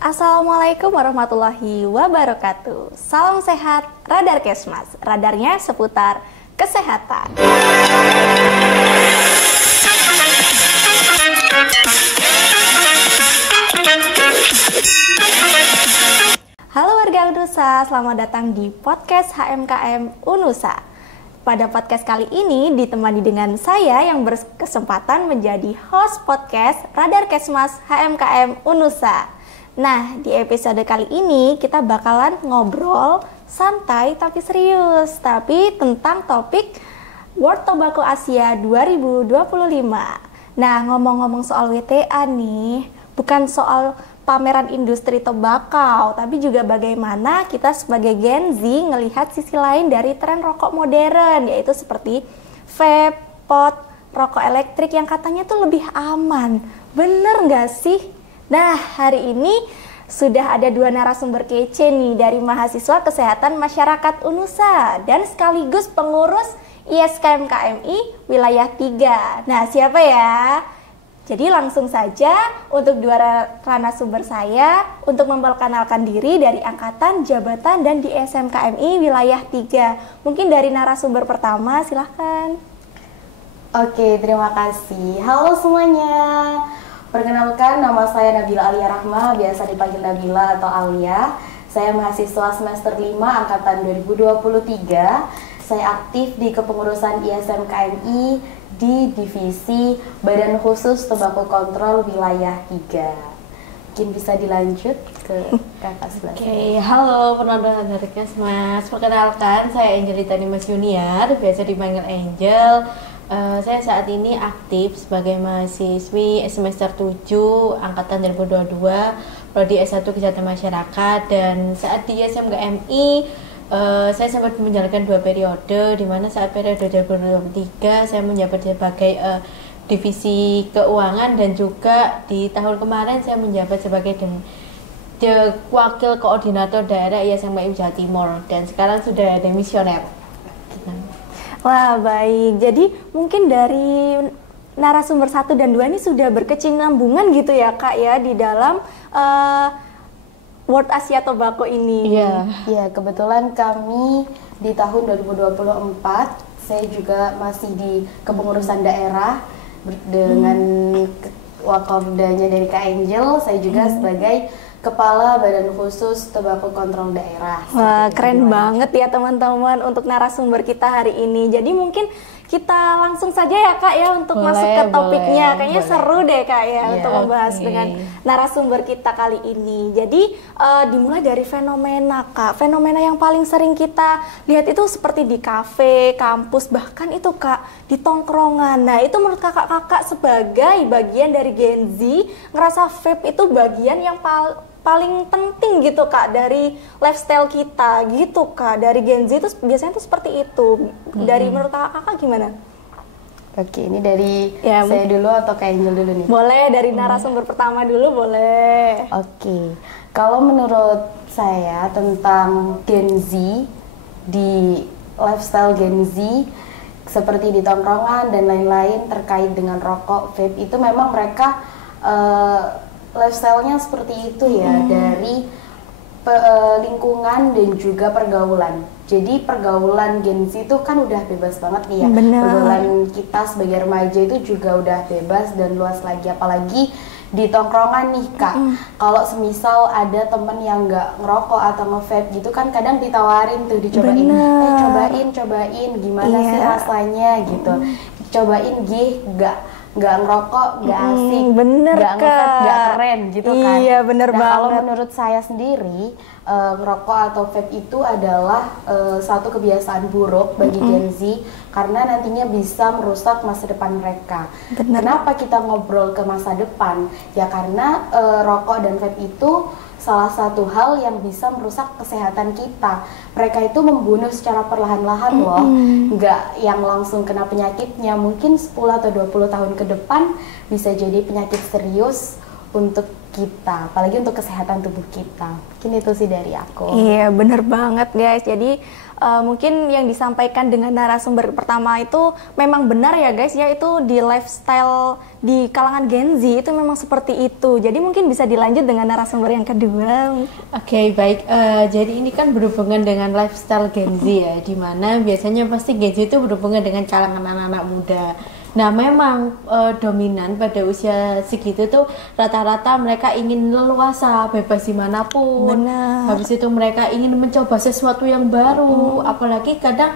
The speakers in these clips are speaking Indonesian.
Assalamualaikum warahmatullahi wabarakatuh. Salam sehat, Radar Kesmas. Radarnya seputar kesehatan. Halo warga Unusa, selamat datang di podcast HMKM Unusa. Pada podcast kali ini ditemani dengan saya yang berkesempatan menjadi host podcast Radar Kesmas HMKM Unusa. Nah, di episode kali ini kita bakalan ngobrol santai tapi serius, tapi tentang topik World Tobacco Asia 2025. Nah, ngomong-ngomong soal WTA nih, bukan soal pameran industri tembakau, tapi juga bagaimana kita sebagai Gen Z ngelihat sisi lain dari tren rokok modern, yaitu seperti vape, pot, rokok elektrik yang katanya tuh lebih aman. Bener nggak sih? Nah, hari ini sudah ada dua narasumber kece nih dari mahasiswa kesehatan masyarakat Unusa dan sekaligus pengurus ISKMKMI wilayah 3. Nah, siapa ya? Jadi langsung saja untuk dua narasumber saya untuk memperkenalkan diri dari angkatan, jabatan, dan di SMKMI wilayah 3. Mungkin dari narasumber pertama, silahkan. Oke, terima kasih. Halo semuanya. Perkenalkan, nama saya Nabila Alia Rahma, biasa dipanggil Nabila atau Alia. Saya mahasiswa semester 5 angkatan 2023. Saya aktif di kepengurusan ISMKMI di divisi Badan Khusus Tembakau Kontrol Wilayah 3. Mungkin bisa dilanjut ke kakak sebelah. Oke, halo penonton dari Kesmas. Perkenalkan, saya Angelita Dimas Junior, biasa dipanggil Angel. Saya saat ini aktif sebagai mahasiswi semester 7 angkatan 2022 prodi S1 Kesehatan Masyarakat, dan saat di SMKMI saya sempat menjalankan 2 periode, di mana saat periode 2023 saya menjabat sebagai divisi keuangan, dan juga di tahun kemarin saya menjabat sebagai wakil koordinator daerah ISMKMI Jawa Timur, dan sekarang sudah demisioner. Wah, baik. Jadi mungkin dari narasumber 1 dan 2 ini sudah berkesinambungan gitu ya Kak ya di dalam World Asia Tobacco ini. Iya, kebetulan kami di tahun 2024 saya juga masih di kepengurusan daerah dengan wakordanya dari Kak Angel. Saya juga sebagai Kepala Badan Khusus Tembakau Kontrol Daerah. Wah, keren banget ya teman-teman untuk narasumber kita hari ini. Jadi mungkin kita langsung saja ya Kak ya untuk masuk ke topiknya. Kayaknya seru deh Kak ya untuk membahas dengan narasumber kita kali ini. Jadi dimulai dari fenomena Kak. Fenomena yang paling sering kita lihat itu seperti di kafe, kampus, bahkan itu Kak di tongkrongan. Nah, itu menurut kakak-kakak sebagai bagian dari Gen Z ngerasa vape itu bagian yang paling penting gitu Kak dari lifestyle kita gitu Kak, dari Gen Z itu biasanya tuh seperti itu. Dari menurut kakak gimana? Oke, ini dari saya dulu atau Kak Angel dulu nih? Boleh, dari narasumber pertama dulu boleh. Oke, kalau menurut saya tentang Gen Z, di lifestyle Gen Z seperti di tongkrongan dan lain-lain terkait dengan rokok, vape, itu memang mereka lifestyle-nya seperti itu ya, dari lingkungan dan juga pergaulan. Jadi pergaulan Gen Z itu kan udah bebas banget nih ya. Pergaulan kita sebagai remaja itu juga udah bebas dan luas lagi, apalagi di tongkrongan nih Kak. Kalau semisal ada temen yang nggak ngerokok atau nge-vape gitu kan, kadang ditawarin tuh, dicobain, cobain gimana sih rasanya gitu. Cobain nggak ngerokok, nggak asik, nggak nge-vape, nggak keren gitu kan. Iya, bener banget. Kalau menurut saya sendiri, ngerokok atau vape itu adalah satu kebiasaan buruk bagi Gen Z, karena nantinya bisa merusak masa depan mereka. Kenapa kita ngobrol ke masa depan? Ya karena rokok dan vape itu salah satu hal yang bisa merusak kesehatan kita. Mereka itu membunuh secara perlahan-lahan loh, nggak yang langsung kena penyakitnya. Mungkin 10 atau 20 tahun ke depan bisa jadi penyakit serius untuk kita, apalagi untuk kesehatan tubuh kita. Mungkin itu sih dari aku. Iya, bener banget guys. Jadi mungkin yang disampaikan dengan narasumber pertama itu memang benar ya guys ya, itu di lifestyle di kalangan Gen Z itu memang seperti itu. Jadi mungkin bisa dilanjut dengan narasumber yang kedua. Oke, baik. Jadi ini kan berhubungan dengan lifestyle Gen Z ya, dimana biasanya pasti Gen Z itu berhubungan dengan kalangan anak-anak muda. Nah, memang dominan pada usia segitu tuh rata-rata mereka ingin leluasa, bebas dimanapun. Benar. Habis itu mereka ingin mencoba sesuatu yang baru. Apalagi kadang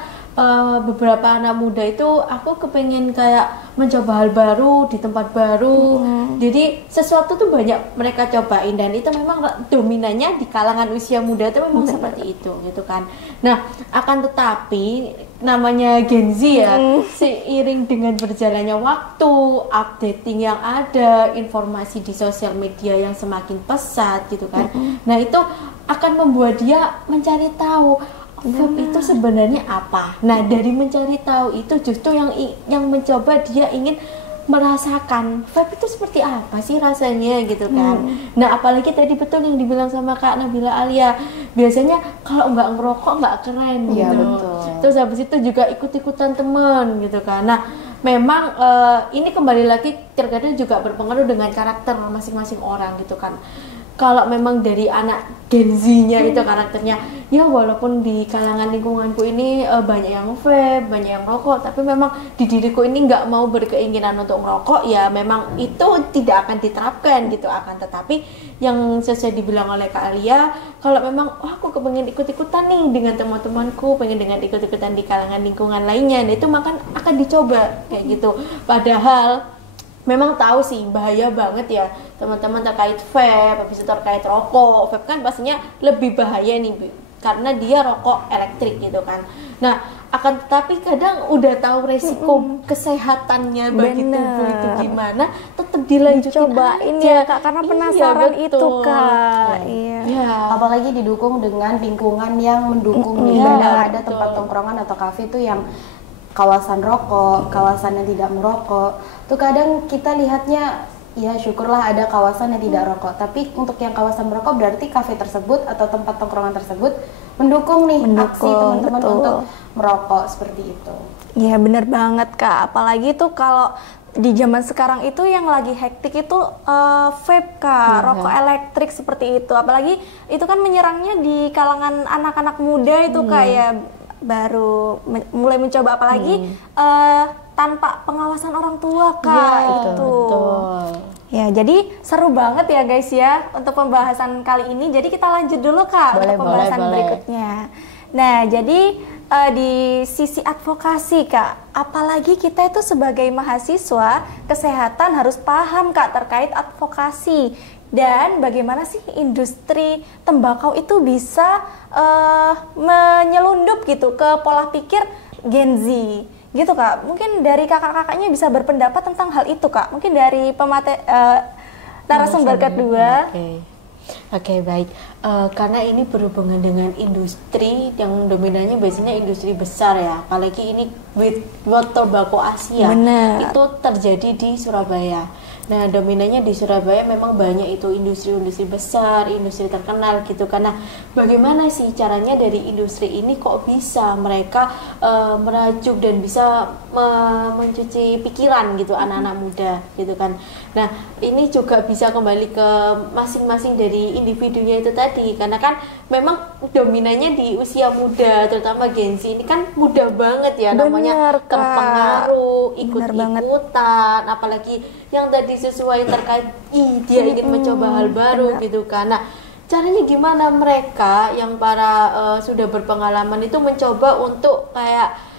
beberapa anak muda itu aku kepengen kayak mencoba hal baru di tempat baru. Jadi sesuatu tuh banyak mereka cobain, dan itu memang dominannya di kalangan usia muda itu memang seperti itu gitu kan. Nah, akan tetapi namanya Gen Z ya, seiring dengan berjalannya waktu, updating yang ada, informasi di sosial media yang semakin pesat gitu kan. Nah, itu akan membuat dia mencari tahu vape itu sebenarnya apa. Nah, dari mencari tahu itu justru yang mencoba dia ingin merasakan vape itu seperti apa sih rasanya gitu kan. Nah, apalagi tadi betul yang dibilang sama Kak Nabila Alia, biasanya kalau nggak ngerokok nggak keren Iya, gitu. betul. Terus habis itu juga ikut-ikutan temen gitu kan. Nah, memang ini kembali lagi terkadang juga berpengaruh dengan karakter masing-masing orang gitu kan. Kalau memang dari anak Gen Z-nya itu karakternya, ya walaupun di kalangan lingkunganku ini banyak yang vape, banyak yang rokok, tapi memang di diriku ini nggak mau berkeinginan untuk merokok, ya memang itu tidak akan diterapkan gitu. Akan tetapi yang sesuai dibilang oleh Kak Alia, kalau memang aku kepengen ikut-ikutan nih dengan teman-temanku, pengen dengan ikut-ikutan di kalangan lingkungan lainnya, nah itu maka akan dicoba kayak gitu. Padahal memang tahu sih bahaya banget ya teman-teman terkait vape, habis itu terkait rokok. Vape kan pastinya lebih bahaya nih karena dia rokok elektrik gitu kan. Nah, akan tetapi kadang udah tahu resiko kesehatannya bagi tubuh itu gimana, tetap dilanjutin Cobain aja. ya Kak, karena penasaran Iya, itu betul. Kak. Iya. Ya. Apalagi didukung dengan lingkungan yang mendukung nih. Iya, Kadang ada betul. tempat tongkrongan atau kafe itu yang kawasan rokok, kawasan yang tidak merokok. Tuh kadang kita lihatnya, ya syukurlah ada kawasan yang tidak rokok. Tapi untuk yang kawasan merokok berarti kafe tersebut atau tempat tongkrongan tersebut mendukung nih aksi teman-teman betul. untuk merokok seperti itu. Iya bener banget Kak, apalagi tuh kalau di zaman sekarang itu yang lagi hektik itu vape Kak, rokok elektrik seperti itu. Apalagi itu kan menyerangnya di kalangan anak-anak muda itu Kak ya, baru mulai mencoba, apalagi tanpa pengawasan orang tua Kak itu. Betul. Ya, jadi seru banget ya guys ya untuk pembahasan kali ini. Jadi kita lanjut dulu Kak untuk pembahasan berikutnya. Nah, jadi di sisi advokasi Kak, apalagi kita itu sebagai mahasiswa kesehatan harus paham Kak terkait advokasi. Dan bagaimana sih industri tembakau itu bisa menyelundup gitu ke pola pikir Gen Z gitu Kak. Mungkin dari kakak-kakaknya bisa berpendapat tentang hal itu Kak. Mungkin dari narasumber kedua. Oke, baik. Karena ini berhubungan dengan industri yang dominannya biasanya industri besar ya. Apalagi ini with tobacco Asia. Bener. Itu terjadi di Surabaya. Nah, dominannya di Surabaya memang banyak itu industri-industri besar, industri terkenal gitu. Karena bagaimana sih caranya dari industri ini kok bisa mereka merajuk dan bisa mencuci pikiran gitu anak-anak muda gitu kan. Nah, ini juga bisa kembali ke masing-masing dari individunya itu tadi. Karena kan memang dominannya di usia muda, terutama Gen Z ini kan mudah banget ya. Bener, namanya Kak. terpengaruh, Bener ikut-ikutan, apalagi yang tadi sesuai terkait dia ingin mencoba hal baru gitu kan. Nah, caranya gimana mereka yang para sudah berpengalaman itu mencoba untuk kayak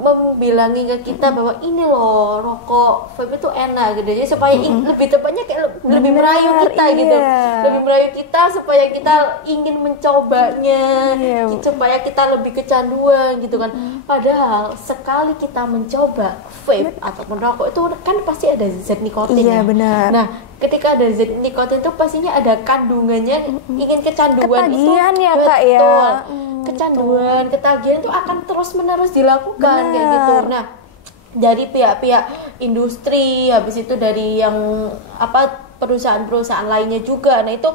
membilangi ke kita bahwa ini loh rokok vape itu enak gitu, jadi supaya lebih tepatnya kayak lebih merayu kita gitu, lebih merayu kita supaya kita ingin mencobanya, supaya kita lebih kecanduan gitu kan. Padahal sekali kita mencoba vape ataupun rokok itu kan pasti ada zat nikotin ya. Benar. Nah, ketika ada zat nikotin itu pastinya ada kandungannya ingin kecanduan. Ketagihan itu ya betul. Kak ya. Kecanduan, ketagihan itu akan terus menerus dilakukan kayak gitu. Nah, dari pihak-pihak industri, habis itu dari yang perusahaan-perusahaan lainnya juga. Nah itu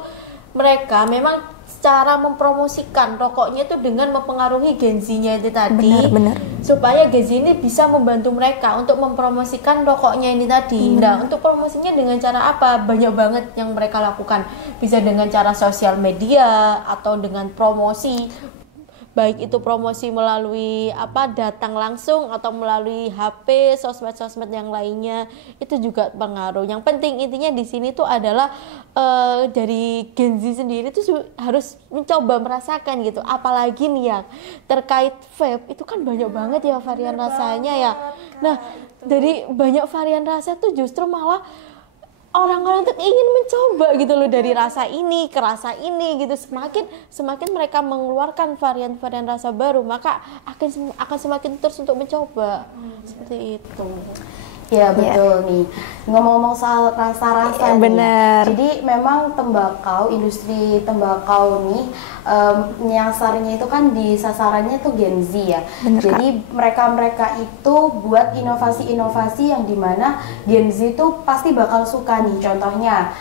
mereka memang cara mempromosikan rokoknya itu dengan mempengaruhi Gen Z-nya itu tadi, Benar. supaya Gen Z ini bisa membantu mereka untuk mempromosikan rokoknya ini tadi. Nah, untuk promosinya dengan cara apa? Banyak banget yang mereka lakukan. Bisa dengan cara sosial media atau dengan promosi, baik itu promosi melalui datang langsung atau melalui HP, sosmed-sosmed yang lainnya, itu juga pengaruh. Yang penting intinya di sini tuh adalah dari Gen Z sendiri tuh harus mencoba merasakan gitu. Apalagi nih yang terkait vape itu kan banyak banget ya varian rasanya ya. Nah, dari banyak varian rasa tuh justru malah orang-orang tuh ingin mencoba gitu loh, dari rasa ini ke rasa ini gitu. Semakin mereka mengeluarkan varian-varian rasa baru, maka akan semakin terus untuk mencoba. Seperti itu. Ya betul nih. Ngomong-ngomong soal rasa-rasa benar. Jadi memang tembakau, industri tembakau nih nyasarnya itu kan di sasarannya tuh Gen Z ya. Bener, jadi mereka itu buat inovasi-inovasi yang dimana Gen Z tuh pasti bakal suka nih. Contohnya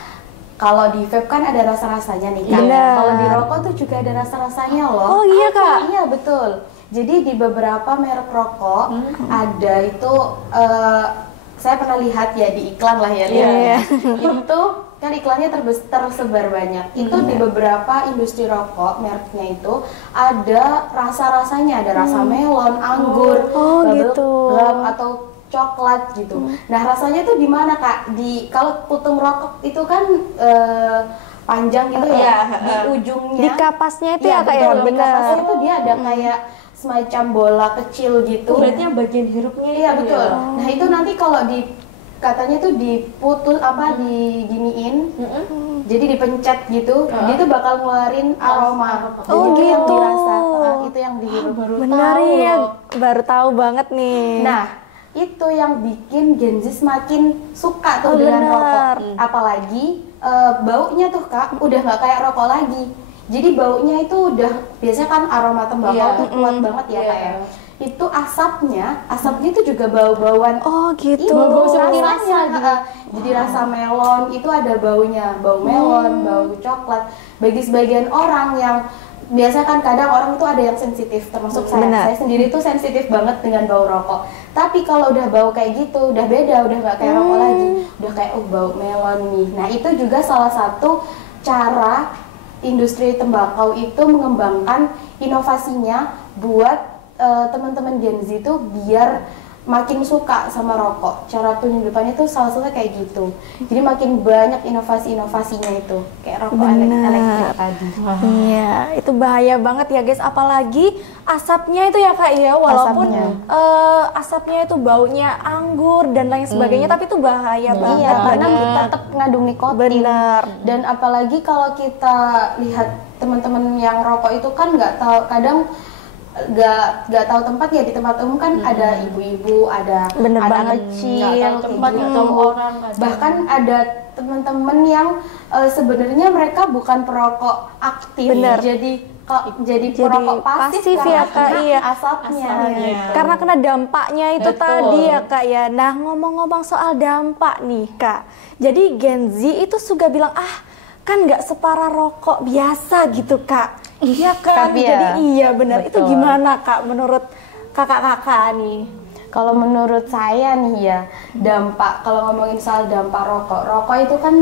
kalau di vape kan ada rasa-rasanya nih kan. Kalau di rokok tuh juga ada rasa-rasanya loh. Oh iya Kak. Iya betul. Jadi di beberapa merek rokok ada itu saya pernah lihat ya di iklan lah ya, itu kan iklannya tersebar banyak. Itu di beberapa industri rokok mereknya itu ada rasa-rasanya, ada rasa melon, anggur, bubble gum atau coklat gitu. Nah rasanya tuh di mana Kak? Kalau putung rokok itu kan panjang gitu ya, di ujungnya. Di kapasnya itu ya Kak ya, betul. Di kapasnya itu dia ada kayak semacam bola kecil gitu. Berarti yang bagian hirupnya iya betul. Nah itu nanti kalau katanya tuh diputus diginiin, jadi dipencet gitu, dia tuh bakal ngeluarin aroma. Oh jadi gitu. Itu yang dirasa, itu yang dihirup. Benar ya, baru tahu banget nih. Nah itu yang bikin Gen Z semakin suka tuh dengan rokok. Apalagi baunya tuh Kak udah nggak kayak rokok lagi. Jadi baunya itu udah, biasanya kan aroma tembakau tuh kuat banget ya Kak ya. Itu asapnya itu juga bau-bauan. Oh gitu. Bau seperti rasanya. Jadi rasa melon itu ada baunya, bau melon, bau coklat. Bagi sebagian orang yang biasa kan kadang orang itu ada yang sensitif, termasuk saya. Benar. Saya sendiri tuh sensitif banget dengan bau rokok. Tapi kalau udah bau kayak gitu, udah beda, udah nggak kayak rokok lagi. Udah kayak bau melon nih. Nah itu juga salah satu cara industri tembakau itu mengembangkan inovasinya buat teman-teman Gen Z itu biar makin suka sama rokok. Cara penyelundupannya itu salah satunya kayak gitu. Jadi makin banyak inovasi-inovasinya itu kayak rokok elektrik tadi. Iya, itu bahaya banget ya guys. Apalagi asapnya itu ya Kak ya, walaupun asapnya itu baunya anggur dan lain sebagainya, tapi itu bahaya banget. Iya, karena kita tetap mengandung nikotin. Bener. Dan apalagi kalau kita lihat teman-teman yang rokok itu kan nggak tahu, kadang nggak tahu tempat ya, di tempat umum kan ada ibu-ibu, ada anak kecil, bahkan ada teman-teman yang sebenarnya mereka bukan perokok aktif, jadi perokok pasif ya Kak, iya. asapnya. Karena kena dampaknya itu tadi ya Kak ya. Nah ngomong-ngomong soal dampak nih Kak, jadi Gen Z itu juga bilang kan nggak separah rokok biasa gitu Kak. Iya kan, jadi iya benar. Itu gimana Kak menurut kakak-kakak nih? Kalau menurut saya nih ya, kalau ngomongin soal dampak rokok itu kan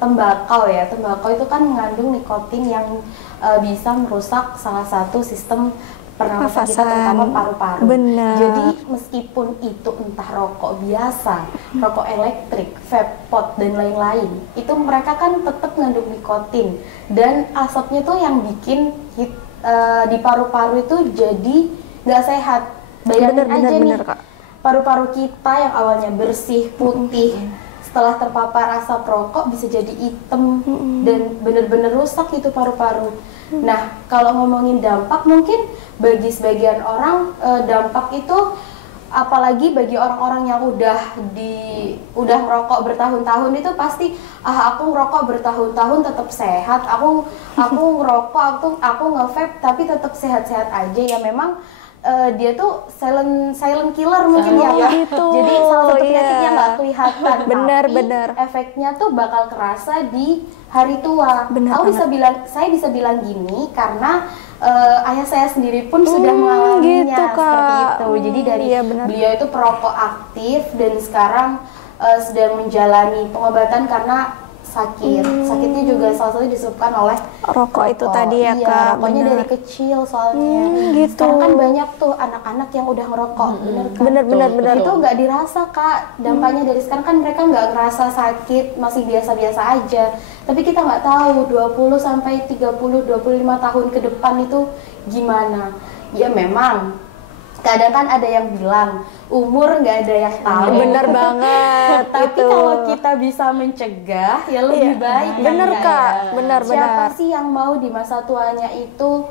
tembakau ya, tembakau itu kan mengandung nikotin yang bisa merusak salah satu sistem pernafasan kita, terutama paru-paru. Jadi meskipun itu entah rokok biasa, rokok elektrik, vape pot dan lain-lain, itu mereka kan tetap mengandung nikotin dan asapnya tuh yang bikin di paru-paru itu jadi nggak sehat. Bayangin aja nih, paru-paru kita yang awalnya bersih, putih, setelah terpapar asap rokok bisa jadi hitam dan bener-bener rusak itu paru-paru. Nah, kalau ngomongin dampak, mungkin bagi sebagian orang dampak itu, apalagi bagi orang-orang yang udah ngerokok bertahun-tahun itu pasti aku ngerokok bertahun-tahun tetap sehat, aku ngerokok, aku nge-vape tapi tetap sehat-sehat aja ya. Memang dia tuh silent killer mungkin ya Kak. Gitu. Jadi salah satu penyakitnya nggak kelihatan, Benar. tapi efeknya tuh bakal kerasa di hari tua. Benar Saya bisa bilang gini karena ayah saya sendiri pun sudah mengalaminya gitu, Kak. seperti itu. Jadi dari beliau itu perokok aktif dan sekarang sedang menjalani pengobatan karena sakitnya juga salah satu disebabkan oleh rokok itu tadi ya Kak. Rokoknya dari kecil soalnya. Gitu. Sekarang kan banyak tuh anak-anak yang udah ngerokok, bener kan? Bener. Itu nggak dirasa Kak, dampaknya dari sekarang kan mereka nggak ngerasa sakit, masih biasa-biasa aja. Tapi kita nggak tahu 20 sampai 30, 25 tahun ke depan itu gimana. Ya memang kadang kan ada yang bilang umur nggak ada yang tahu. Bener banget. Tapi kalau kita bisa mencegah ya lebih baik. Bener Kak, benar. Siapa sih yang mau di masa tuanya itu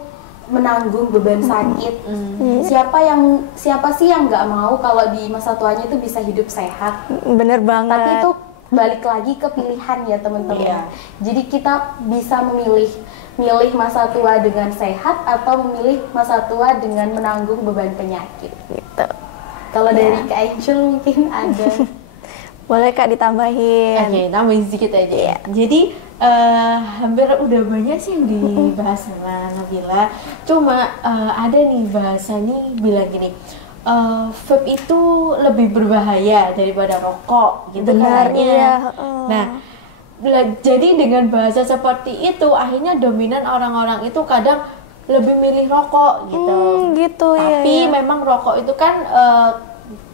menanggung beban sakit? Siapa sih yang nggak mau kalau di masa tuanya itu bisa hidup sehat? Bener banget. Tapi itu balik lagi ke pilihan ya teman-teman. Jadi kita bisa milih masa tua dengan sehat atau memilih masa tua dengan menanggung beban penyakit. Gitu. Kalau dari Kak Angel mungkin ada. Boleh Kak ditambahin. Oke, tambahin sedikit aja. Jadi hampir udah banyak sih yang dibahas sama Nabila. Cuma ada nih bahasanya bilang gini, vape itu lebih berbahaya daripada rokok gitu katanya. Nah, jadi dengan bahasa seperti itu akhirnya dominan orang-orang itu kadang lebih milih rokok gitu. Tapi memang rokok itu kan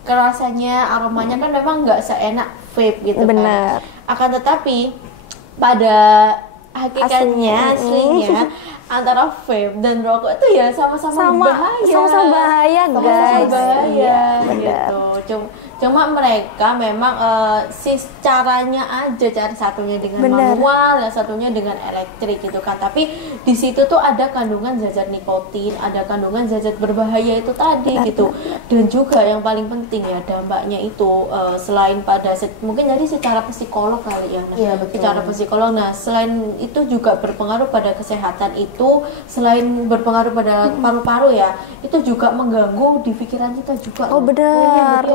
kerasanya, aromanya kan memang nggak seenak vape gitu kan. Akan tetapi pada hakikatnya aslinya antara vape dan rokok itu ya sama-sama bahaya. Sama-sama bahaya guys. Gitu. Cuma mereka memang caranya aja, cara satunya dengan manual, yang satunya dengan elektrik gitu kan. Tapi di situ tuh ada kandungan zat nikotin, ada kandungan zat berbahaya itu tadi gitu. Dan juga yang paling penting ya dampaknya itu selain pada mungkin jadi secara psikolog kali ya. Secara psikolog. Nah, selain itu juga berpengaruh pada kesehatan itu, selain berpengaruh pada paru-paru ya, itu juga mengganggu di pikiran kita juga. Oh benar.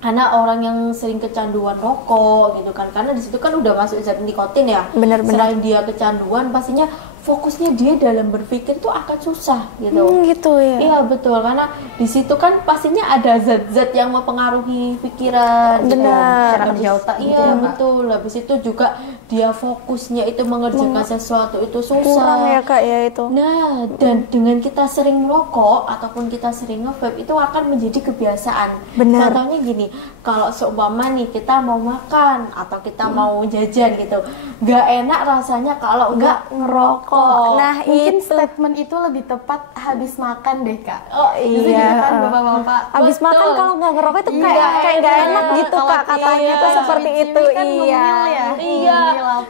Karena orang yang sering kecanduan rokok gitu kan, karena di situ kan udah masuk zat nikotin ya. Benar. Selain dia kecanduan, pastinya fokusnya dia dalam berpikir itu akan susah gitu. Gitu ya. Iya betul, karena di situ kan pastinya ada zat-zat yang mempengaruhi pikiran. Benar. Cara kerja otak gitu iya ya, Kak. betul. Habis itu juga dia fokusnya itu mengerjakan sesuatu itu susah. Kurang ya Kak ya itu. Nah, dan dengan kita sering merokok ataupun kita sering nge-vape itu akan menjadi kebiasaan. Benar. Contohnya gini, kalau seumpama nih kita mau makan atau kita mau jajan gitu, nggak enak rasanya kalau nggak ngerokok. Nah, mungkin statement itu lebih tepat habis makan deh Kak. Oh iya. Kan bapak-bapak. Habis makan kalau nggak ngerokok itu kayak nggak enak gitu Kak, katanya tuh seperti itu. Kan Iya.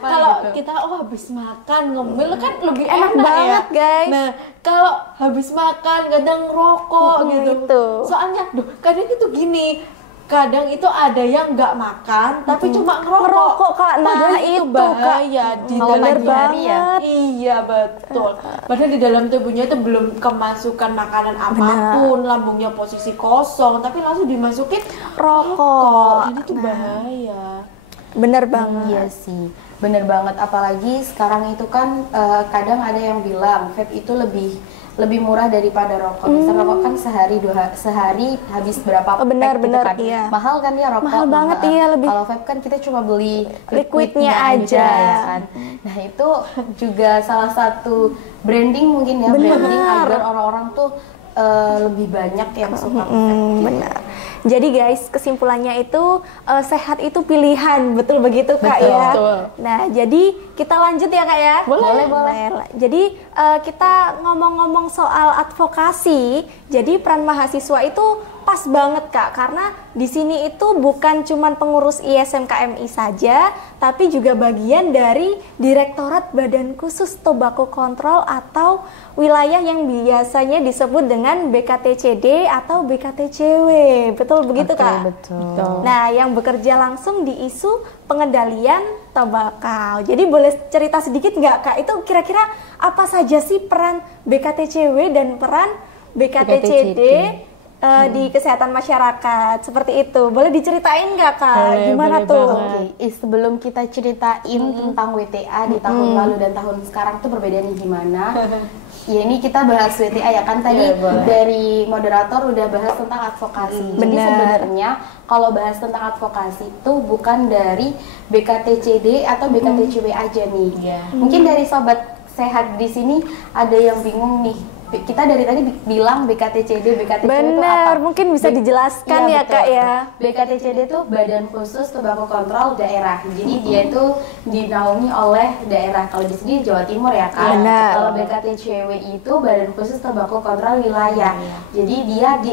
Kalau kita habis makan ngemil kan lebih enak banget ya. guys. Nah, kalau habis makan kadang ngerokok gitu. Soalnya kadang itu gini, kadang itu ada yang nggak makan tapi cuma ngerokok Kak. Nah itu bahaya Kak. di dalam banget ya. Iya betul. Padahal di dalam tubuhnya itu belum kemasukan makanan apapun, lambungnya posisi kosong, tapi langsung dimasukin rokok. Jadi itu bahaya. Bener banget. Iya sih, bener banget. Apalagi sekarang itu kan kadang ada yang bilang vape itu lebih murah daripada rokok. Misalnya rokok kan sehari habis berapa pack gitu kan. Iya. Mahal kan ya rokok. Mahal banget iya lebih. Kalau vape kan kita cuma beli liquidnya aja aja. ya kan. Nah, itu juga salah satu branding mungkin ya, branding agar orang-orang tuh lebih banyak yang suka vape. Benar. Jadi guys, kesimpulannya itu sehat itu pilihan, betul begitu Kak ya. Betul. Nah, jadi kita lanjut ya Kak ya. Boleh. Jadi kita ngomong-ngomong soal advokasi, jadi peran mahasiswa itu pas banget Kak, karena di sini itu bukan cuman pengurus ISMKMI saja, tapi juga bagian dari Direktorat Badan Khusus Tobacco Control atau wilayah yang biasanya disebut dengan BKTCD atau BKTCW. Betul begitu Kak? Betul. Nah, yang bekerja langsung di isu pengendalian tembakau. Jadi boleh cerita sedikit nggak Kak? Itu kira-kira apa saja sih peran BKTCW dan peran BKTCD di kesehatan masyarakat seperti itu. Boleh diceritain nggak Kak? Boleh, Gimana boleh tuh? banget. Oke, sebelum kita ceritain tentang WTA di tahun lalu dan tahun sekarang tuh perbedaannya gimana? Ya ini kita bahas WTA ya kan tadi dari moderator udah bahas tentang advokasi. Jadi sebenarnya kalau bahas tentang advokasi itu bukan dari BKTCD atau BKTCW aja nih. Mungkin dari sobat sehat di sini ada yang bingung nih. Kita dari tadi bilang BKTCD, BKTCW itu apa? Mungkin bisa dijelaskan ya betul. Kak ya. BKTCD itu Badan Khusus Tembakau Kontrol Daerah. Jadi dia itu dinaungi oleh daerah. Kalau di sini Jawa Timur ya Kak. Benar. Kalau BKTCW itu Badan Khusus Tembakau Kontrol Wilayah. Jadi dia di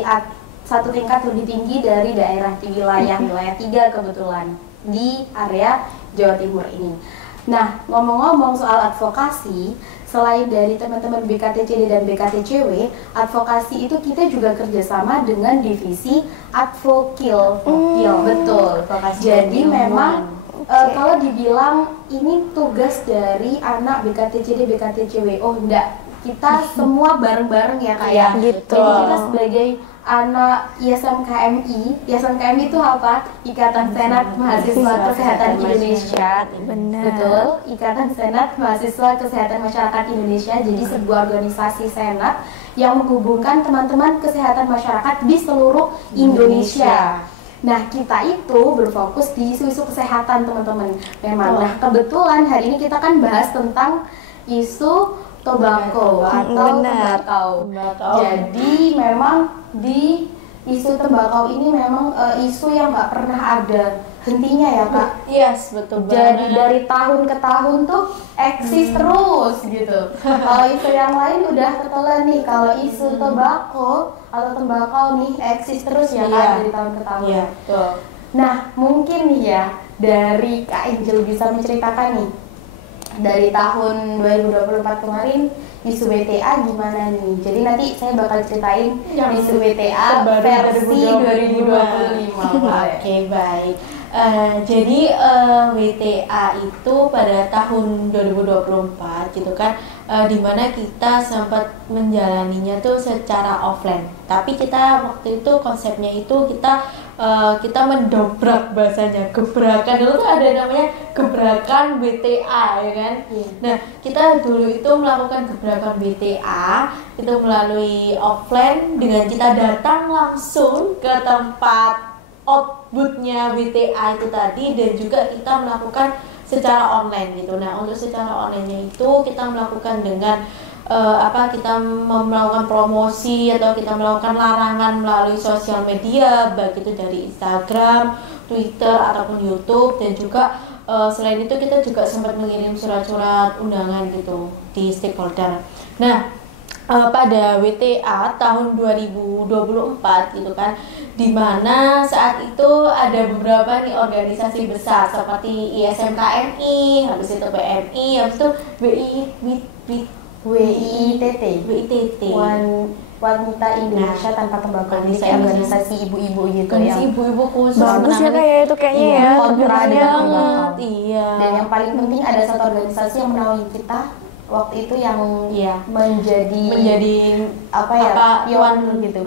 satu tingkat lebih tinggi dari daerah di wilayah 3 kebetulan di area Jawa Timur ini. Nah, ngomong-ngomong soal advokasi, selain dari teman-teman BKTCD dan BKTCW, advokasi itu kita juga kerjasama dengan divisi Advokil. Betul. Jadi memang kalau dibilang ini tugas dari anak BKTCD, BKTCW, oh enggak, kita semua bareng-bareng ya Kak ya. Gitu. Jadi kita sebagai anak ISMKMI itu apa? Ikatan Senat Mahasiswa Kesehatan Indonesia. Benar. Betul, Ikatan Senat Mahasiswa Kesehatan Masyarakat Indonesia. Jadi sebuah organisasi senat yang menghubungkan teman-teman kesehatan masyarakat di seluruh Indonesia. Nah, kita itu berfokus di isu-isu kesehatan teman-teman. Memang, nah kebetulan hari ini kita kan bahas tentang isu tobacco atau tembakau. Jadi memang di isu tembakau ini memang isu yang nggak pernah ada hentinya ya Kak. Yes, betul banget. Jadi dari tahun ke tahun tuh eksis terus gitu. Kalau isu yang lain udah ketelan nih. Kalau isu tobacco atau tembakau nih eksis terus ya Kak dari tahun ke tahun. Iya, betul. Nah mungkin nih ya dari Kak Angel bisa menceritakan nih dari tahun 2024 kemarin isu WTA gimana nih? Jadi nanti saya bakal ceritain isu WTA versi 2025. Oke, baik. Jadi WTA itu pada tahun 2024 gitu kan, dimana kita sempat menjalaninya tuh secara offline. Tapi kita waktu itu konsepnya itu kita mendobrak bahasanya, gebrakan. Dulu tuh ada namanya gebrakan WTA ya kan. Nah kita dulu itu melakukan gebrakan WTA itu melalui offline dengan kita datang langsung ke tempat outputnya WTA itu tadi, dan juga kita melakukan secara online gitu. Nah untuk secara online-nya itu kita melakukan dengan kita melakukan promosi atau kita melakukan larangan melalui sosial media, baik itu dari Instagram, Twitter ataupun YouTube, dan juga selain itu kita juga sempat mengirim surat-surat undangan gitu di stakeholder. Nah pada WTA tahun 2024 gitu kan, dimana saat itu ada beberapa nih organisasi besar seperti ISMKMI, habis itu PMI, habis itu WITT, Wanita Indonesia Tanpa Tembakau. Ini kayak organisasi ibu-ibu gitu ya. Ibu-ibu khusus. Bagus ya kayak itu kayaknya ya. Kontra dengan tembakau. Iya. Dan yang paling penting ada satu organisasi yang menaungi kita waktu itu yang menjadi pion gitu,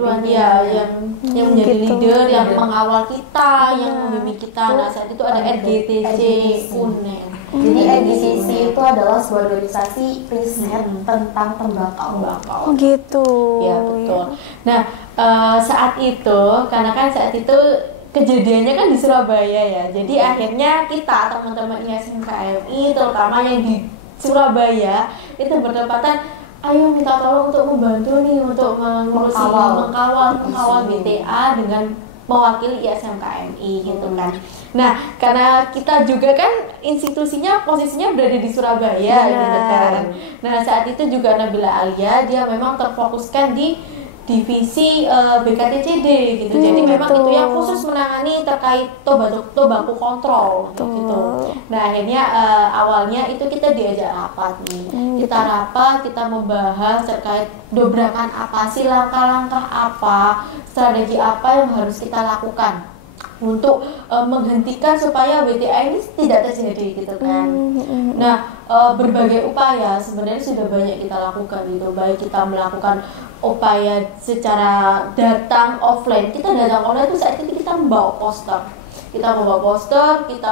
yang menjadi leader, yang mengawal kita, yang membimbing kita. Nah saat itu ada RGTC UNER. Jadi RGTC itu adalah sebuah organisasi riset tentang tembakau. Oh gitu. Ya betul. Nah saat itu, karena kan saat itu kejadiannya kan di Surabaya ya. Jadi akhirnya kita teman-teman ISMKMI terutama yang di Surabaya itu bertepatan, ayo minta tolong untuk membantu nih untuk mengawal BTA dengan mewakili ISMKMI gitu kan. Nah karena kita juga kan institusinya posisinya berada di Surabaya gitu kan. Nah saat itu juga Nabila Alia dia memang terfokuskan di divisi BKTCD gitu. Jadi memang itu yang khusus menangani terkait tobacco kontrol gitu. Nah akhirnya awalnya itu kita diajak rapat nih. Kita rapat, kita membahas terkait dobrakan apa sih, langkah-langkah apa, strategi apa yang harus kita lakukan untuk menghentikan supaya WTA ini tidak terjadi gitu kan. Nah, berbagai upaya sebenarnya sudah banyak kita lakukan gitu, baik kita melakukan upaya secara datang offline, kita datang online itu saat itu kita membawa poster, kita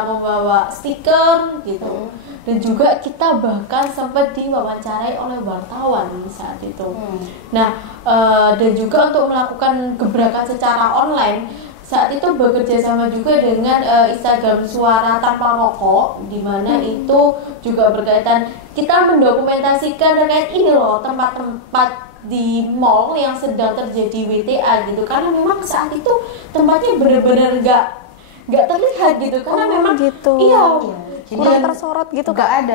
membawa stiker gitu, dan juga kita bahkan sempat diwawancarai oleh wartawan saat itu. Nah, dan juga untuk melakukan gebrakan secara online saat itu bekerja sama juga dengan Instagram Suara Tanpa Rokok, di mana itu juga berkaitan kita mendokumentasikan terkait ini loh, tempat-tempat di mall yang sedang terjadi WTA gitu, karena memang saat itu tempatnya benar-benar nggak terlihat gitu, karena memang gitu. Iya, kurang tersorot gitu, nggak ada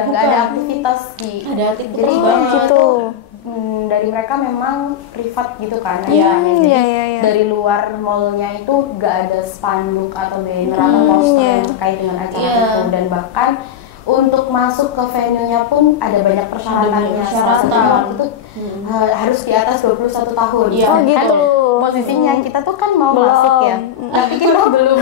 aktivitas ada aktivitas jadi gitu. Dari mereka memang privat gitu kan Iya. Dari luar mallnya itu nggak ada spanduk atau banner atau poster yang terkait dengan acara itu, dan bahkan untuk masuk ke venue-nya pun ada banyak persyaratannya. Salah satunya waktu itu harus di atas 21 tahun. Iya. Oh gitu. Kan posisinya kita tuh kan mau masuk ya, tapi kita belum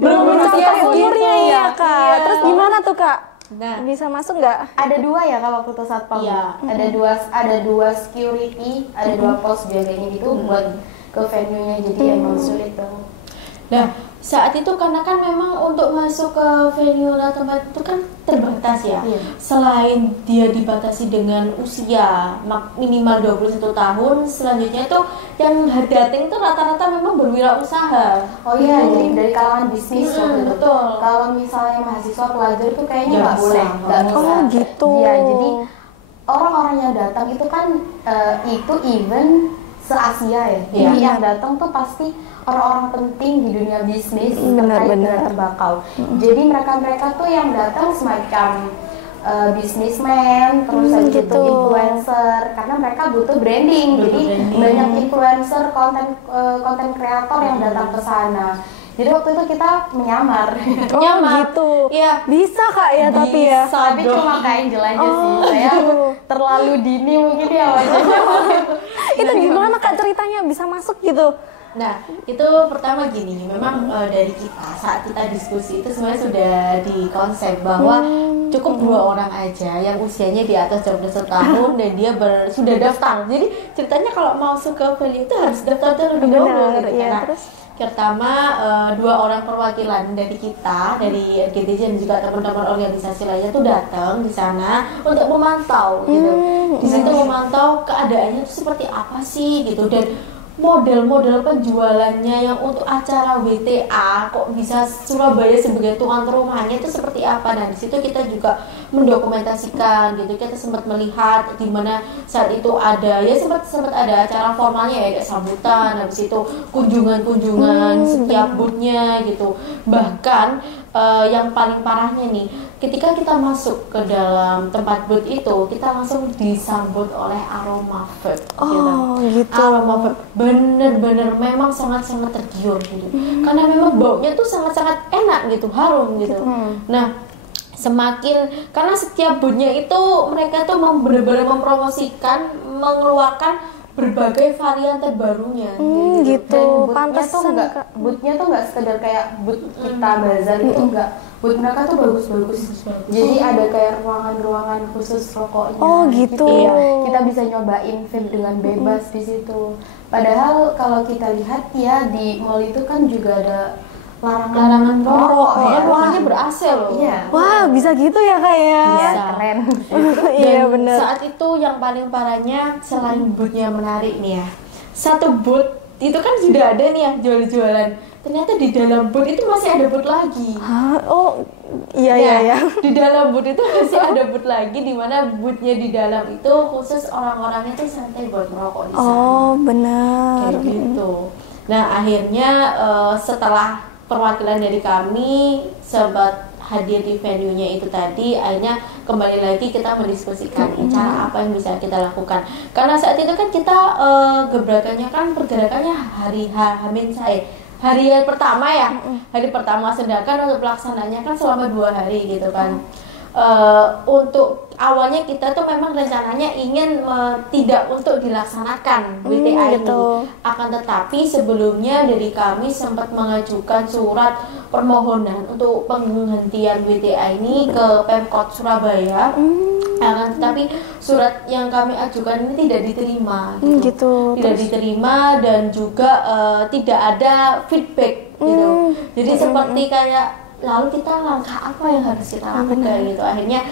mencapai umurnya gitu. ya Kak. Iya. Terus gimana tuh Kak? Nah, Bisa masuk nggak? Ada dua ya Kak waktu itu satpam. Iya. Ada dua security, ada dua pos jaganya gitu buat ke venue-nya, jadi emang sulit banget. nah saat itu karena kan memang untuk masuk ke venue atau tempat itu kan terbatas ya. Iya. Selain dia dibatasi dengan usia minimal 21 tahun, selanjutnya tuh yang datang itu rata-rata memang berwirausaha. Oh iya, jadi dari kalangan bisnis waktu itu. Betul. Kalau misalnya mahasiswa pelajar itu kayaknya Nggak nggak boleh, bisa. nggak bisa. Oh gitu. Iya, jadi orang-orang yang datang itu kan itu even se-Asia ya. Jadi yang datang tuh pasti orang-orang penting di dunia bisnis terkait dengan tembakau. Jadi mereka tuh yang datang semacam bisnismen, terus habis itu influencer, karena mereka butuh branding. Jadi banyak influencer, konten kreator yang datang ke sana. Jadi waktu itu kita menyamar. Gitu. Iya. Bisa Kak ya, tapi ya. Tapi cuma kayak Angel aja sih. Saya terlalu dini mungkin ya wajahnya. Itu gimana Kak ceritanya bisa masuk gitu? Nah, itu pertama gini, memang dari kita saat kita diskusi itu sebenarnya sudah dikonsep bahwa cukup 2 orang aja yang usianya di atas 21 tahun dan dia sudah daftar. Jadi ceritanya kalau mau masuk ke venue itu harus daftar terlebih dahulu gitu. Iya, Nah, terus pertama 2 orang perwakilan dari kita, dari RGTJ dan juga teman-teman organisasi lainnya tuh datang di sana untuk memantau gitu. Di situ memantau keadaannya itu seperti apa sih gitu, dan model-model penjualannya yang untuk acara WTA kok bisa Surabaya sebagai tuan rumahnya itu seperti apa. Nah, di situ kita juga mendokumentasikan gitu. Kita sempat melihat di mana saat itu ada ya sempat ada acara formalnya ya, kayak sambutan, habis itu kunjungan setiap boothnya gitu. Bahkan yang paling parahnya nih, ketika kita masuk ke dalam tempat booth itu, kita langsung disambut oleh aroma vape. Gitu. Aroma vape bener-bener memang sangat-sangat tergiur gitu. Karena memang baunya tuh sangat-sangat enak gitu, harum gitu. Nah, semakin karena setiap boothnya itu mereka tuh benar-benar mempromosikan, mengeluarkan berbagai varian terbarunya gitu. Pantesan bootnya tuh nggak sekedar kayak boot kita bazar itu enggak. Boot mereka tuh bagus-bagus. Jadi ada kayak ruangan-ruangan khusus rokoknya. Oh gitu. Iya, kita bisa nyobain vape dengan bebas di situ. Padahal kalau kita lihat ya di mall itu kan juga ada larangan rokok ya, ruangannya ber-AC loh. Iya. Wah, bisa gitu ya Kak ya? Iya, keren. Iya Dan benar. saat itu yang paling parahnya selain bootnya menarik nih ya, satu booth itu kan sudah ada nih yang jual-jualan. Ternyata di dalam booth itu masih ada booth lagi. Hah? Oh, iya. Di dalam booth itu masih ada booth lagi, di mana boothnya di dalam itu khusus orang-orangnya tuh santai buat merokok di sana. Oh, benar. Kayak gitu. Nah, akhirnya setelah perwakilan dari kami sempat hadir di venue-nya itu tadi, akhirnya kembali lagi kita mendiskusikan cara apa yang bisa kita lakukan. Karena saat itu kan kita gebrakannya kan pergerakannya hari pertama ya, hari pertama, sedangkan untuk pelaksanaannya kan selama 2 hari gitu kan. untuk awalnya kita tuh memang rencananya ingin tidak untuk dilaksanakan WTA ini, akan tetapi sebelumnya dari kami sempat mengajukan surat permohonan untuk penghentian WTA ini ke Pemkot Surabaya. Akan tetapi surat yang kami ajukan ini tidak diterima, tidak diterima, dan juga tidak ada feedback gitu. Jadi seperti kayak lalu kita langkah apa yang harus kita lakukan gitu. Akhirnya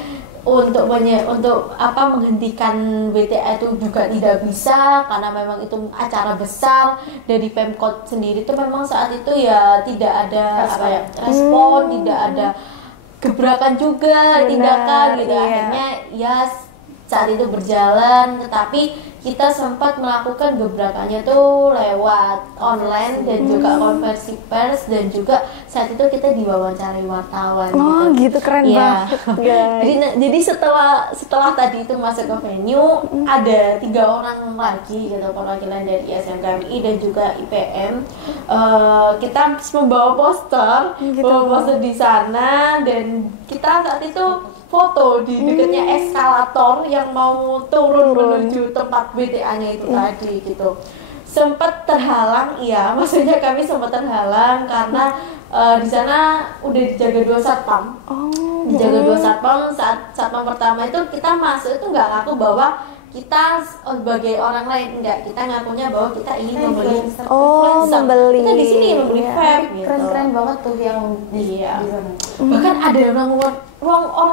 untuk menghentikan WTA itu juga tidak bisa, karena memang itu acara besar dari Pemkot sendiri itu memang saat itu ya tidak ada respon, tidak ada gebrakan juga, tindakan gitu. Akhirnya ya saat itu berjalan, tetapi kita sempat melakukan gebrakannya tuh lewat online dan juga konversi pers, dan juga saat itu kita diwawancarai wartawan. Gitu keren banget. Jadi setelah tadi itu masuk ke venue, ada 3 orang lagi gitu perwakilan dari SMKMI dan juga IPM. Kita membawa poster, di sana, dan kita saat itu foto di dekatnya eskalator yang mau turun menuju tempat WTA-nya itu tadi gitu. Sempat terhalang, maksudnya kami sempat terhalang karena di sana udah dijaga 2 satpam. Dijaga 2 satpam. Saat satpam pertama itu kita masuk itu nggak ngaku bahwa kita sebagai orang lain, enggak, kita ngakunya bahwa kita ingin membeli kita di sini membeli vape gitu. Keren banget tuh yang di sana. Bahkan ada orang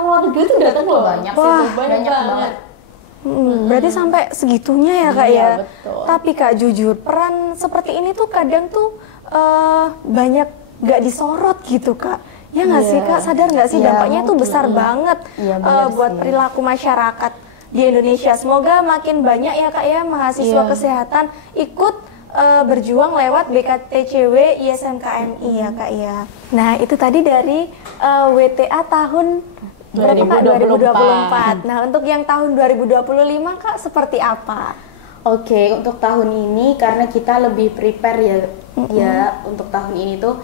luar negeri tuh datang loh, banyak banget. Berarti sampai segitunya ya Kak ya. Betul. Tapi Kak, jujur peran seperti ini tuh kadang tuh banyak gak disorot gitu Kak. Ya nggak sih Kak, sadar nggak sih dampaknya tuh besar banget buat perilaku masyarakat di Indonesia. Semoga makin banyak ya Kak ya mahasiswa kesehatan ikut berjuang lewat BKTCW ISMKMI ya Kak ya. Nah itu tadi dari WTA tahun berapa Kak? 2024. Nah untuk yang tahun 2025 Kak seperti apa? Oke, untuk tahun ini karena kita lebih prepare ya untuk tahun ini tuh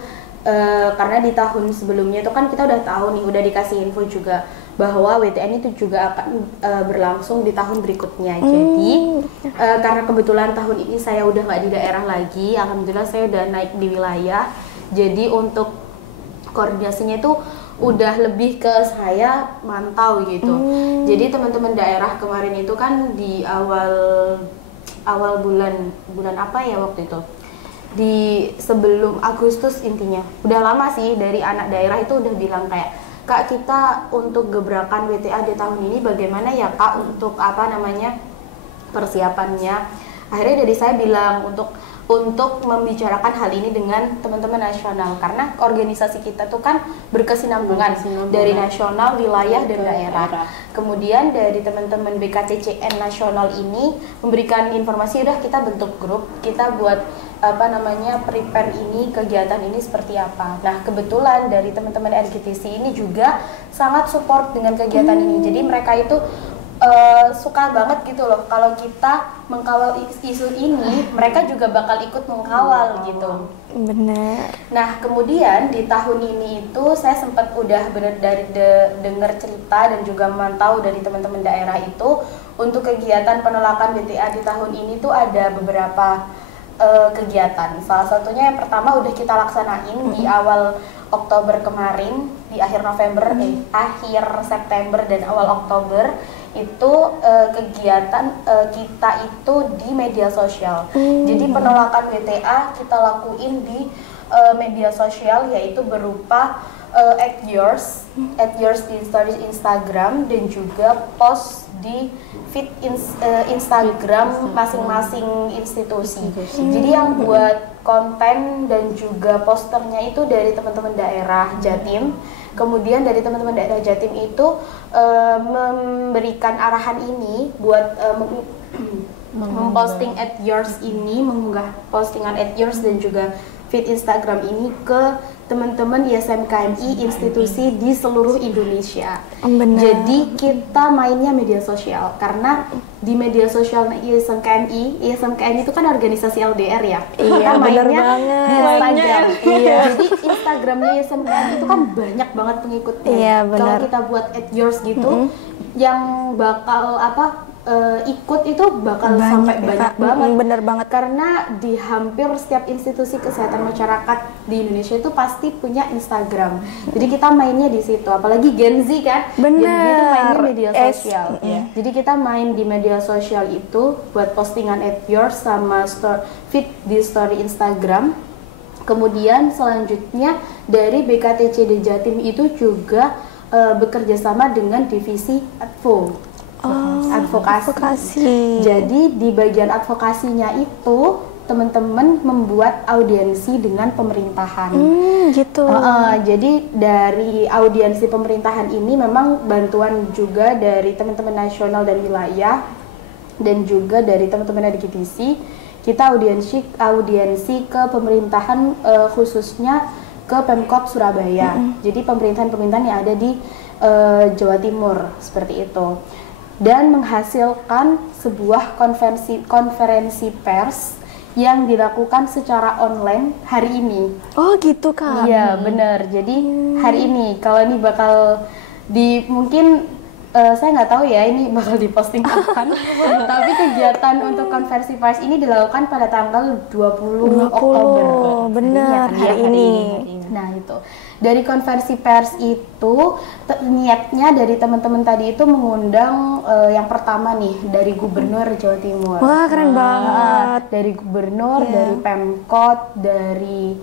karena di tahun sebelumnya itu kan kita udah tahu nih, udah dikasih info juga bahwa WTN itu juga akan berlangsung di tahun berikutnya. Jadi karena kebetulan tahun ini saya udah nggak di daerah lagi, alhamdulillah saya udah naik di wilayah. Jadi untuk koordinasinya itu udah lebih ke saya mantau gitu. Jadi teman-teman daerah kemarin itu kan di awal bulan apa ya waktu itu? Di sebelum Agustus intinya. Udah lama sih dari anak daerah itu udah bilang kayak, Kak, kita untuk gebrakan WTA di tahun ini bagaimana ya Kak untuk persiapannya. Akhirnya dari saya bilang untuk membicarakan hal ini dengan teman-teman nasional, karena organisasi kita tuh kan berkesinambungan dari nasional, wilayah, dan daerah. Kemudian dari teman-teman BKTCN nasional ini memberikan informasi, udah kita bentuk grup, kita buat prepare ini, kegiatan ini seperti apa. Nah kebetulan dari teman-teman RGTC ini juga sangat support dengan kegiatan ini. Jadi mereka itu suka banget gitu loh kalau kita mengkawal isu ini, mereka juga bakal ikut mengkawal gitu. Benar. Nah kemudian di tahun ini itu saya sempat udah dengar cerita dan juga memantau dari teman-teman daerah itu untuk kegiatan penolakan BTA di tahun ini tuh ada beberapa kegiatan. Salah satunya yang pertama udah kita laksanain di awal Oktober kemarin, di akhir November, akhir September dan awal Oktober itu kegiatan kita itu di media sosial. Jadi penolakan WTA kita lakuin di media sosial, yaitu berupa @yours di stories Instagram dan juga post di feed Instagram masing-masing institusi. Jadi yang buat konten dan juga posternya itu dari teman-teman daerah Jatim. Kemudian dari teman-teman daerah Jatim itu memberikan arahan ini buat memposting @yours ini, mengunggah postingan @yours dan juga feed Instagram ini ke teman-teman ISMKMI institusi di seluruh Indonesia. Benar. Jadi kita mainnya media sosial karena di media sosial ISMKMI itu kan organisasi LDR ya. Iya, Kita bener mainnya banget. di Instagram. Iya. Jadi Instagramnya ISMKMI itu kan banyak banget pengikutnya. Iya, Kalau benar. kita buat @yours gitu, yang bakal ikut itu bakal sampai ya, banyak Kak. banget. Bener banget. Karena di hampir setiap institusi kesehatan masyarakat di Indonesia itu pasti punya Instagram. Jadi kita mainnya di situ. Apalagi Gen Z kan. Bener. Gen Z itu mainnya media sosial. Iya. Jadi kita main di media sosial itu buat postingan @yours sama feed di story Instagram. Kemudian selanjutnya dari BKTCD Jatim itu juga bekerja sama dengan divisi advokasi. Jadi di bagian advokasinya itu teman-teman membuat audiensi dengan pemerintahan. Gitu. Jadi dari audiensi pemerintahan ini memang bantuan juga dari teman-teman nasional dan wilayah dan juga dari teman-teman dari divisi. Kita audiensi ke pemerintahan khususnya ke Pemkot Surabaya. Jadi pemerintahan-pemerintahan yang ada di Jawa Timur seperti itu. Dan menghasilkan sebuah konferensi pers yang dilakukan secara online hari ini. Oh gitu Kak. Iya benar. Jadi hari ini kalau ini bakal mungkin saya nggak tahu ya ini bakal diposting kapan. Tapi kegiatan untuk konversi pers ini dilakukan pada tanggal 20 Oktober. Benar, hari ini. Nah itu. Dari konversi pers itu niatnya dari teman-teman tadi itu mengundang yang pertama nih dari Gubernur Jawa Timur. Wah keren banget. Dari Gubernur, dari Pemkot, dari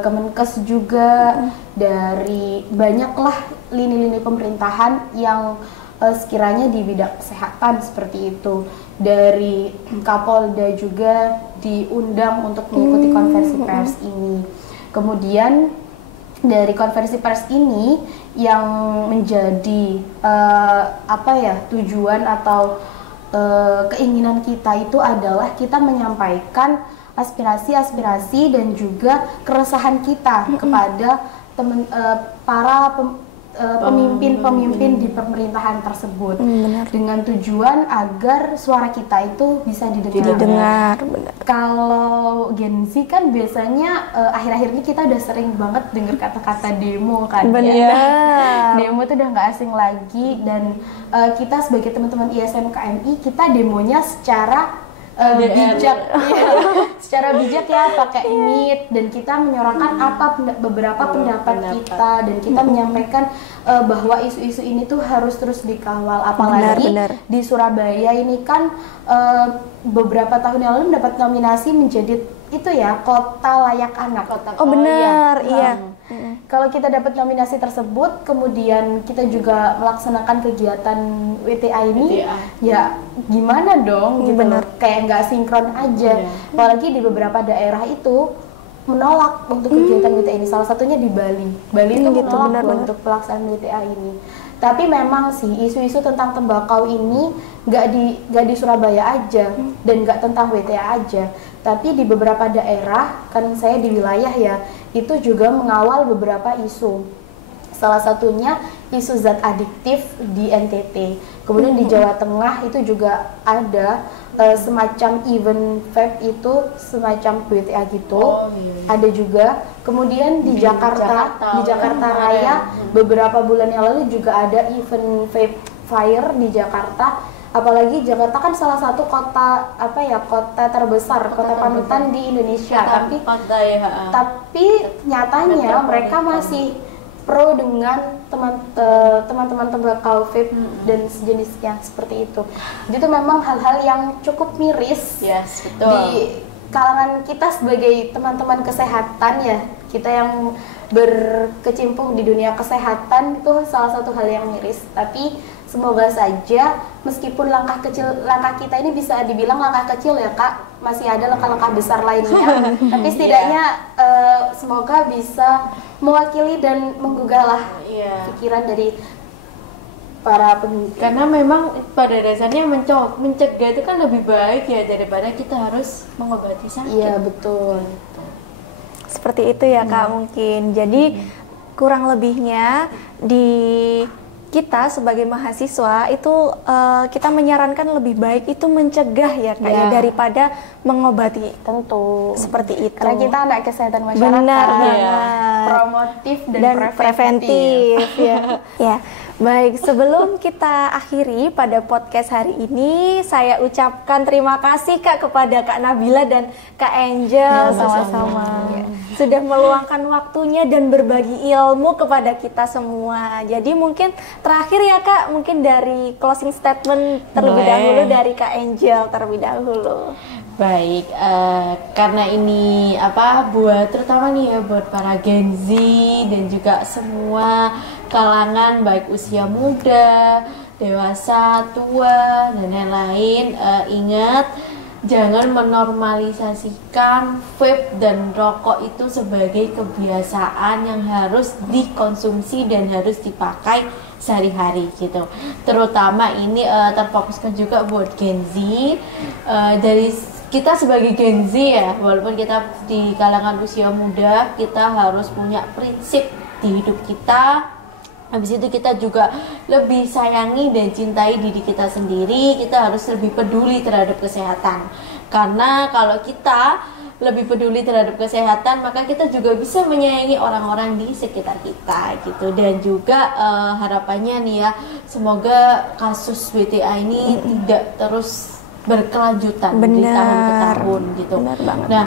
Kemenkes juga, dari banyaklah lini-lini pemerintahan yang sekiranya di bidang kesehatan seperti itu. Dari Kapolda juga diundang untuk mengikuti konversi pers ini. Kemudian dari konversi pers ini yang menjadi tujuan atau keinginan kita itu adalah kita menyampaikan aspirasi dan juga keresahan kita kepada pemimpin di pemerintahan tersebut, dengan tujuan agar suara kita itu bisa didengar. Benar. Kalau Gen Z kan biasanya akhir-akhir ini kita udah sering banget dengar kata-kata demo kan. Benar. Ya. Demo itu udah nggak asing lagi, dan kita sebagai teman-teman ISMKMI kita demonya secara bijak, secara bijak ya, pakai Meet, dan kita menyuarakan beberapa pendapat kita, dan kita menyampaikan bahwa isu-isu ini tuh harus terus dikawal, apalagi benar. Di Surabaya ini kan beberapa tahun yang lalu mendapat nominasi menjadi kota layak anak. Benar, iya. Kalau kita dapat nominasi tersebut, kemudian kita juga melaksanakan kegiatan WTA ini, ya gimana dong? Gitu loh. Kayak nggak sinkron aja. Apalagi di beberapa daerah itu menolak untuk kegiatan WTA ini. Salah satunya di Bali. Bali itu menolak untuk pelaksanaan WTA ini. Tapi memang sih isu-isu tentang tembakau ini nggak di Surabaya aja dan nggak tentang WTA aja. Tapi di beberapa daerah, kan saya di wilayah ya, itu juga mengawal beberapa isu. Salah satunya isu zat adiktif di NTT. Kemudian di Jawa Tengah itu juga ada semacam event vape itu semacam WTA gitu. Ada juga. Kemudian di Jakarta Raya beberapa bulan yang lalu juga ada event vape fire di Jakarta. Apalagi Jakarta kan salah satu kota terbesar, kota panutan di Indonesia. Tapi nyatanya mereka masih pro dengan teman-teman tembakau vape dan sejenisnya seperti itu. Jadi itu memang hal-hal yang cukup miris di kalangan kita sebagai teman-teman kesehatan ya. Kita yang berkecimpung di dunia kesehatan itu salah satu hal yang miris. Tapi semoga saja meskipun langkah kita ini bisa dibilang langkah kecil ya Kak, masih ada langkah-langkah besar lainnya. Tapi setidaknya semoga bisa mewakili dan menggugah pikiran dari para pemimpin. Karena memang pada dasarnya mencegah itu kan lebih baik ya daripada kita harus mengobati sakit. Iya betul. Seperti itu ya Kak mungkin. Jadi kurang lebihnya di kita sebagai mahasiswa itu kita menyarankan lebih baik itu mencegah ya Kak ya daripada mengobati. Tentu. Seperti itu. Karena kita anak kesehatan masyarakat. Benar Promotif dan preventif ya. Ya. Baik, sebelum kita akhiri pada podcast hari ini, saya ucapkan terima kasih Kak kepada Kak Nabila dan Kak Angel sama-sama. Sudah meluangkan waktunya dan berbagi ilmu kepada kita semua. Jadi mungkin terakhir ya Kak, mungkin dari closing statement terlebih dahulu dari Kak Angel terlebih dahulu. Baik, karena ini terutama nih ya buat para Gen Z dan juga semua kalangan baik usia muda, dewasa, tua dan lain-lain, ingat jangan menormalisasikan vape dan rokok itu sebagai kebiasaan yang harus dikonsumsi dan harus dipakai sehari-hari gitu. Terutama ini terfokuskan juga buat Gen Z, dari kita sebagai Gen Z ya, walaupun kita di kalangan usia muda, kita harus punya prinsip di hidup kita. Habis itu kita juga lebih sayangi dan cintai diri kita sendiri. Kita harus lebih peduli terhadap kesehatan. Karena kalau kita lebih peduli terhadap kesehatan, maka kita juga bisa menyayangi orang-orang di sekitar kita gitu. Dan juga harapannya nih ya, semoga kasus WTA ini tidak terus berkelanjutan di tahun ke tahun gitu. Nah,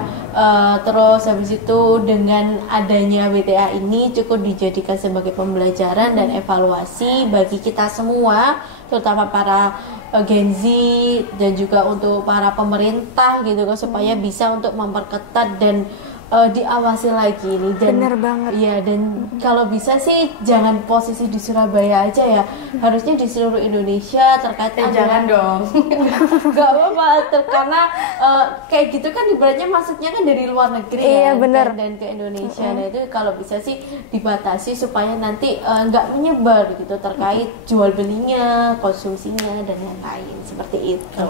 terus habis itu dengan adanya WTA ini cukup dijadikan sebagai pembelajaran dan evaluasi bagi kita semua, terutama para Gen Z dan juga untuk para pemerintah gitu kan, supaya bisa untuk memperketat dan diawasi lagi nih. Dan bener banget ya, dan kalau bisa sih jangan posisi di Surabaya aja ya, harusnya di seluruh Indonesia terkait jangan dong. Gak apa-apa, karena kayak gitu kan ibaratnya masuknya kan dari luar negeri dan ke Indonesia. Nah itu kalau bisa sih dibatasi supaya nanti nggak menyebar gitu terkait jual belinya, konsumsinya dan lain-lain seperti itu.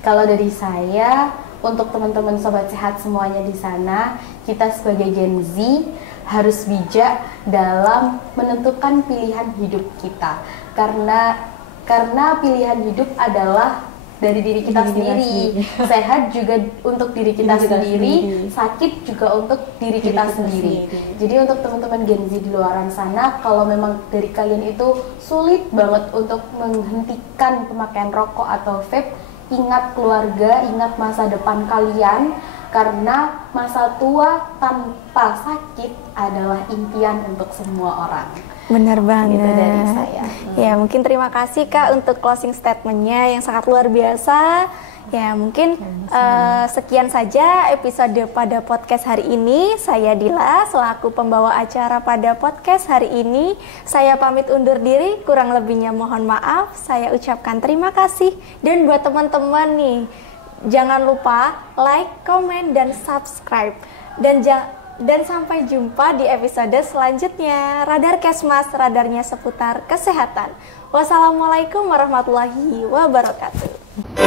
Kalau dari saya, untuk teman-teman sobat sehat semuanya di sana, kita sebagai Gen Z harus bijak dalam menentukan pilihan hidup kita. Karena pilihan hidup adalah dari diri kita sendiri. Sehat juga untuk diri kita sendiri, sakit juga untuk diri kita sendiri. Jadi untuk teman-teman Gen Z di luar sana, kalau memang dari kalian itu sulit banget untuk menghentikan pemakaian rokok atau vape, ingat keluarga, ingat masa depan kalian, karena masa tua tanpa sakit adalah impian untuk semua orang. Benar banget. Itu dari saya. Ya, mungkin terima kasih Kak untuk closing statementnya yang sangat luar biasa. Ya, mungkin sekian saja episode pada podcast hari ini. Saya Dila, selaku pembawa acara pada podcast hari ini. Saya pamit undur diri, kurang lebihnya mohon maaf. Saya ucapkan terima kasih. Dan buat teman-teman nih, jangan lupa like, komen, dan subscribe. Dan sampai jumpa di episode selanjutnya. Radar Kesmas, radarnya seputar kesehatan. Wassalamualaikum warahmatullahi wabarakatuh.